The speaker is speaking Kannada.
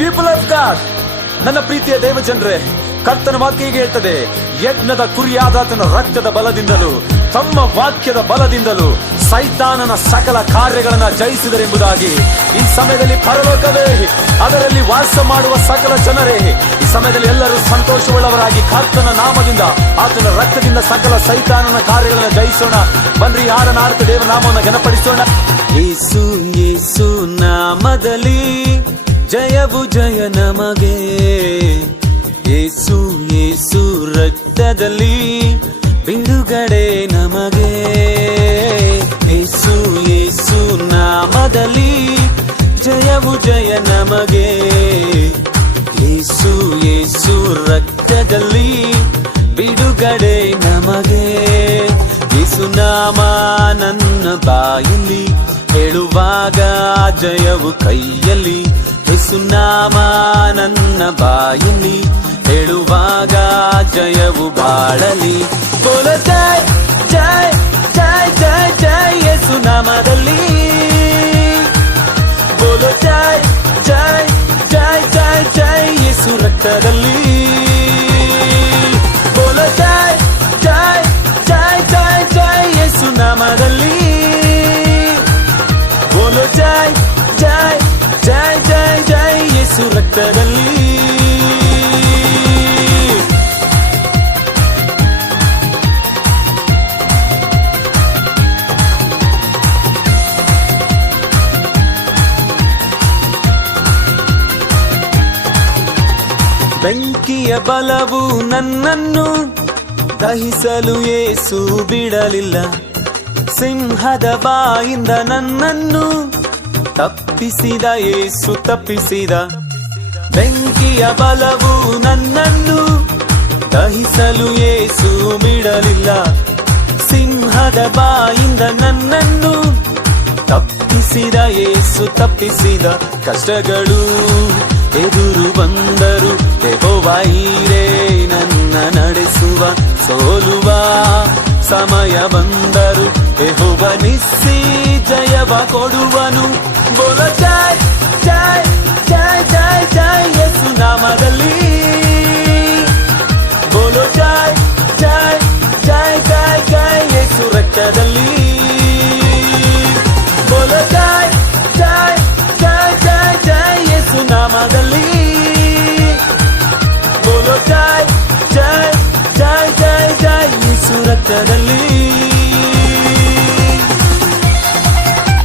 ಪೀಪಲ್ ಆಫ್ ಗಾಡ್, ನನ್ನ ಪ್ರೀತಿಯ ದೇವಜನರೇ, ಕರ್ತನ ವಾಕ್ಯ ಹೀಗೆ ಹೇಳ್ತದೆ, ಯಜ್ಞದ ಕುರಿಯಾದಾತನ ರಕ್ತದ ಬಲದಿಂದಲೂ ತಮ್ಮ ವಾಕ್ಯದ ಬಲದಿಂದಲೂ ಸೈತಾನನ ಸಕಲ ಕಾರ್ಯಗಳನ್ನ ಜಯಿಸಿದರೆಂಬುದಾಗಿ. ಈ ಸಮಯದಲ್ಲಿ ಪರಲೋಕವೇ, ಅದರಲ್ಲಿ ವಾಸ ಮಾಡುವ ಸಕಲ ಜನರೇ, ಈ ಸಮಯದಲ್ಲಿ ಎಲ್ಲರೂ ಸಂತೋಷವುಳ್ಳವರಾಗಿ ಕರ್ತನ ನಾಮದಿಂದ, ಆತನ ರಕ್ತದಿಂದ ಸಕಲ ಸೈತಾನನ ಕಾರ್ಯಗಳನ್ನ ಜಯಿಸೋಣ. ಬನ್ರಿ, ಹಾಡನ ಆಡ್ತ ದೇವ ನಾಮವನ್ನು ಘನಪಡಿಸೋಣ. ಯೇಸು ಯೇಸು ನಾಮದಲ್ಲಿ ಜಯವು ಜಯ ನಮಗೆ, ಯೇಸು ಯೇಸು ರಕ್ತದಲ್ಲಿ ಬಿಡುಗಡೆ ನಮಗೆ, ಯೇಸು ಯೇಸು ನಾಮದಲ್ಲಿ ಜಯವು ಜಯ ನಮಗೆ, ಯೇಸು ಯೇಸು ರಕ್ತದಲ್ಲಿ ಬಿಡುಗಡೆ ನಮಗೆ. ಯೇಸು ನಾಮ ನನ್ನ ಬಾಯಲ್ಲಿ ಹೇಳುವಾಗ ಜಯವು ಕೈಯಲ್ಲಿ, ಯೇಸು ನಾಮ ನನ್ನ ಬಾಯಲ್ಲಿ ಹೇಳುವಾಗ ಜಯವು ಬಾಳಲಿ. ಬೋಲ ಜಯ ಜಯ ಜಯ ಜಯ ಜಯ ಯೇಸು ನಾಮದಲ್ಲಿ, ಬೋಲ ಜಯ ಜಯ ಜಯ ಜಯ ಜಯ ಯೇಸು ರಕ್ತದಲ್ಲಿ, ಬೋಲ ಜಯ ಜಯ ಜಯ ಜಯ ಜಯ ಯೇಸು ನಾಮದಲ್ಲಿ, ಬೋಲೋ ಜಯ ಜಯ ಜಯ ಜಯ ಜಯ ಯೇಸು ರಕ್ತದಲ್ಲಿ. ಬೆಂಕಿಯ ಬಲವು ನನ್ನನ್ನು ದಹಿಸಲು ಯೇಸು ಬಿಡಲಿಲ್ಲ, ಸಿಂಹದ ಬಾಯಿಂದ ನನ್ನನ್ನು ತಪ್ಪಿಸಿದ ಯೇಸು ತಪ್ಪಿಸಿದ. ಬೆಂಕಿಯ ಬಲವು ನನ್ನನ್ನು ದಹಿಸಲು ಯೇಸು ಬಿಡಲಿಲ್ಲ, ಸಿಂಹದ ಬಾಯಿಂದ ನನ್ನನ್ನು ತಪ್ಪಿಸಿದ ಯೇಸು ತಪ್ಪಿಸಿದ. ಕಷ್ಟಗಳು ಎದುರು ಬಂದರು ಯೆಹೋವನೇ ನನ್ನ ನಡೆಸುವ, ಸೋಲುವ ಸಮಯ ಬಂದರು ಯೆಹೋವ ನಿಸ್ಸಿ ಜಯವ ಕೊಡುವನು. ಬೋಲ ಜಯ ಜಯ ಜಯ ಜಯ ಜಯ ಯೇಸು ನಾಮದಲ್ಲಿ, ಬೋಲೋ ಜಯ ಜಯ ಜಯ ಜಯ ಜಯ ಯೇಸು ರಕ್ತದಲ್ಲಿ, ಬೋಲೋ ಜಯ ಜಯ ಜಯ ಜಯ ಜಯ ಯೇಸು ನಾಮದಲ್ಲಿ, ಬೋಲೋ ಜಯ ಜಯ ಜಯ ಜಯ ಜಯ ಯೇಸು ರಕ್ತದಲ್ಲಿ.